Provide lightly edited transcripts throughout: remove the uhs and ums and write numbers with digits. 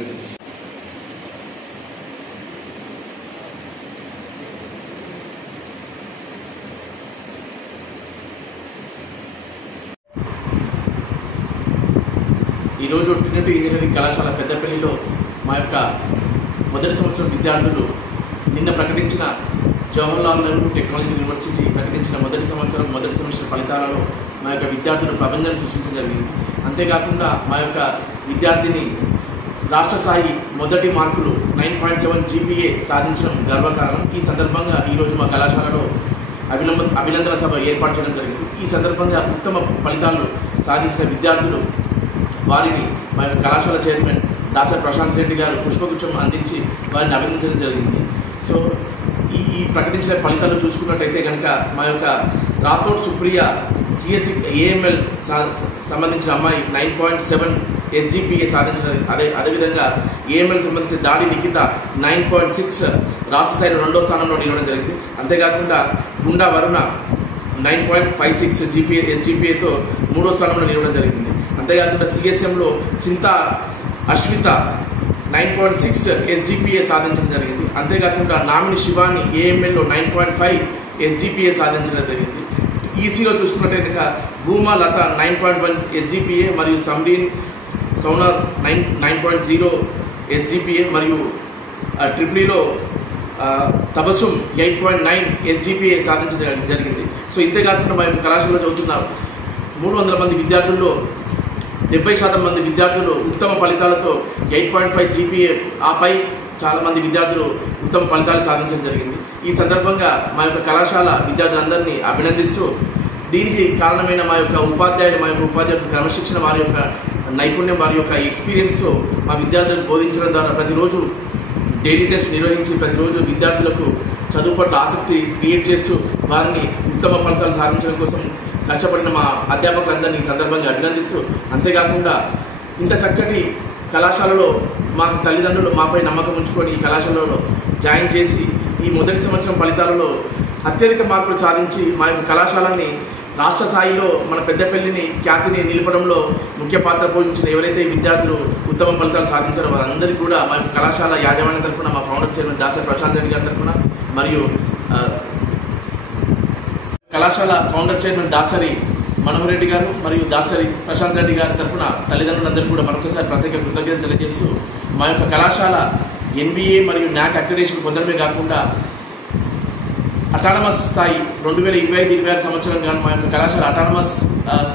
ఈరోజు Trinity engineering కళాశాల పెద్దపల్లిలో మా యొక్క మొదటి సంవత్సరం విద్యార్థులు నిన్న ప్రకటించిన జవహర్లాల్ నెహ్రూ టెక్నాలజీ యూనివర్సిటీ ప్రకటించిన మొదటి సెమిస్టర్ ఫలితాలలో మా యొక్క విద్యార్థులు ప్రబంధం సృష్టించడం జరిగింది. అంతేకాకుండా మా యొక్క విద్యార్థిని రాష్ట్ర స్థాయి మొదటి మార్కులు 9.7 GPA సాధించడం గర్వకారణం. ఈ సందర్భంగా ఈరోజు మా కళాశాలలో అభినందన సభ ఏర్పాటు చేయడం జరిగింది. ఈ సందర్భంగా ఉత్తమ ఫలితాలు సాధించిన విద్యార్థులు వారిని మా యొక్క కళాశాల చైర్మన్ దాసరి ప్రశాంత్ రెడ్డి గారు పుష్పగుచ్చం అందించి వారిని అభినందించడం జరిగింది. సో ఈ ప్రకటించిన ఫలితాలు చూసుకున్నట్టయితే కనుక మా యొక్క రాథోడ్ సుప్రియ CSE AML సంబంధించిన అమ్మాయి 9.7 SGPA సాధించినది. అదేవిధంగా AML సంబంధించిన దాడి నిఖిత 9.6 రాష్ట్ర స్థాయిలో 2వ స్థానంలో నిలవడం జరిగింది. అంతేకాకుండా గుండా వరుణ 9.56 SGPAతో 3వ స్థానంలో నిలవడం జరిగింది. అంతేకాకుండా CSMలో చింతా అశ్విత 9.6 SGPA సాధించడం జరిగింది. అంతేకాకుండా నామిని శివాని AMLలో 9.5 SGPA సాధించడం జరిగింది. ECలో చూసుకున్నట్టే కనుక భూమా లత 9.1 SGPA మరియు సంబీన్ సౌనర్ 9.0 SGPA మరియు ట్రిపులీలో తబసుమ్ 8.9 SGPA సాధించడం జరిగింది. సో ఇంతేకాకుండా మా యొక్క కళాశాలలో చదువుతున్న 300 మంది విద్యార్థుల్లో 70% మంది విద్యార్థులు ఉత్తమ ఫలితాలతో 8.5 GPA ఆపై చాలామంది విద్యార్థులు ఉత్తమ ఫలితాలు సాధించడం జరిగింది. ఈ సందర్భంగా మా యొక్క కళాశాల విద్యార్థులందరినీ అభినందిస్తూ దీనికి కారణమైన మా యొక్క ఉపాధ్యాయుల క్రమశిక్షణ, వారి యొక్క నైపుణ్యం, వారి యొక్క ఎక్స్పీరియన్స్తో మా విద్యార్థులకు బోధించడం ద్వారా ప్రతిరోజు డైలీ టెస్ట్ నిర్వహించి ప్రతిరోజు విద్యార్థులకు చదువు పట్ల ఆసక్తి క్రియేట్ చేస్తూ వారిని ఉత్తమ ఫలితాలు సాధించడం కోసం కష్టపడిన మా అధ్యాపకులందరినీ ఈ సందర్భంగా అభినందిస్తూ, అంతేకాకుండా ఇంత చక్కటి కళాశాలలో మా తల్లిదండ్రులు మాపై నమ్మకం ఉంచుకొని ఈ కళాశాలలో జాయిన్ చేసి ఈ మొదటి సంవత్సరం ఫలితాలలో అత్యధిక మార్కులు సాధించి మా యొక్క కళాశాలని రాష్ట్ర స్థాయిలో మన పెద్దపల్లిని ఖ్యాతిని నిలపడంలో ముఖ్య పాత్ర పోషించిన ఎవరైతే విద్యార్థులు ఉత్తమ ఫలితాలు సాధించారో వారందరికీ కూడా మా యొక్క కళాశాల యాజమాన్యం తరఫున, మా ఫౌండర్ చైర్మన్ దాసరి ప్రశాంత్ రెడ్డి గారి తరఫున మరియు కళాశాల ఫౌండర్ చైర్మన్ దాసరి మనోహర్ రెడ్డి గారు మరియు దాసరి ప్రశాంత్ రెడ్డి గారి తరఫున తల్లిదండ్రులందరూ కూడా మరొకసారి ప్రత్యేక కృతజ్ఞతలు తెలియజేస్తూ మా యొక్క కళాశాల NBA మరియు NAC అక్రిడిటేషన్ పొందడమే కాకుండా అటానమస్ స్థాయి 2025-26 సంవత్సరం కానీ మా యొక్క కళాశాల అటానమస్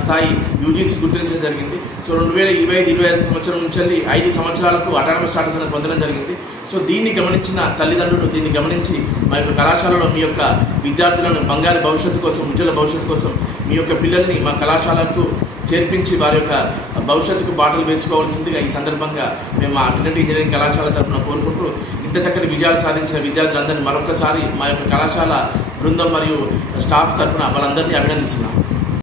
స్థాయి UGC గుర్తించడం జరిగింది. సో 2025-26 సంవత్సరం నుంచి 5 సంవత్సరాలకు అటానమస్ స్టాటస్ అనేది పొందడం జరిగింది. సో దీన్ని గమనించిన తల్లిదండ్రులు దీన్ని గమనించి మా యొక్క కళాశాలలో మీ యొక్క విద్యార్థులను బంగారు భవిష్యత్తు కోసం, ఉజ్వల భవిష్యత్తు కోసం మీ యొక్క పిల్లల్ని మా కళాశాలకు చేర్పించి వారి యొక్క భవిష్యత్తుకు బాటలు వేసుకోవాల్సిందిగా ఈ సందర్భంగా మేము మా ట్రినిటీ ఇంజనీరింగ్ కళాశాల తరఫున కోరుకుంటూ ఇంత చక్కటి విజయాలు సాధించిన విద్యార్థులందరినీ మరొకసారి మా యొక్క కళాశాల బృందం మరియు స్టాఫ్ తరఫున వాళ్ళందరినీ అభినందిస్తున్నాం.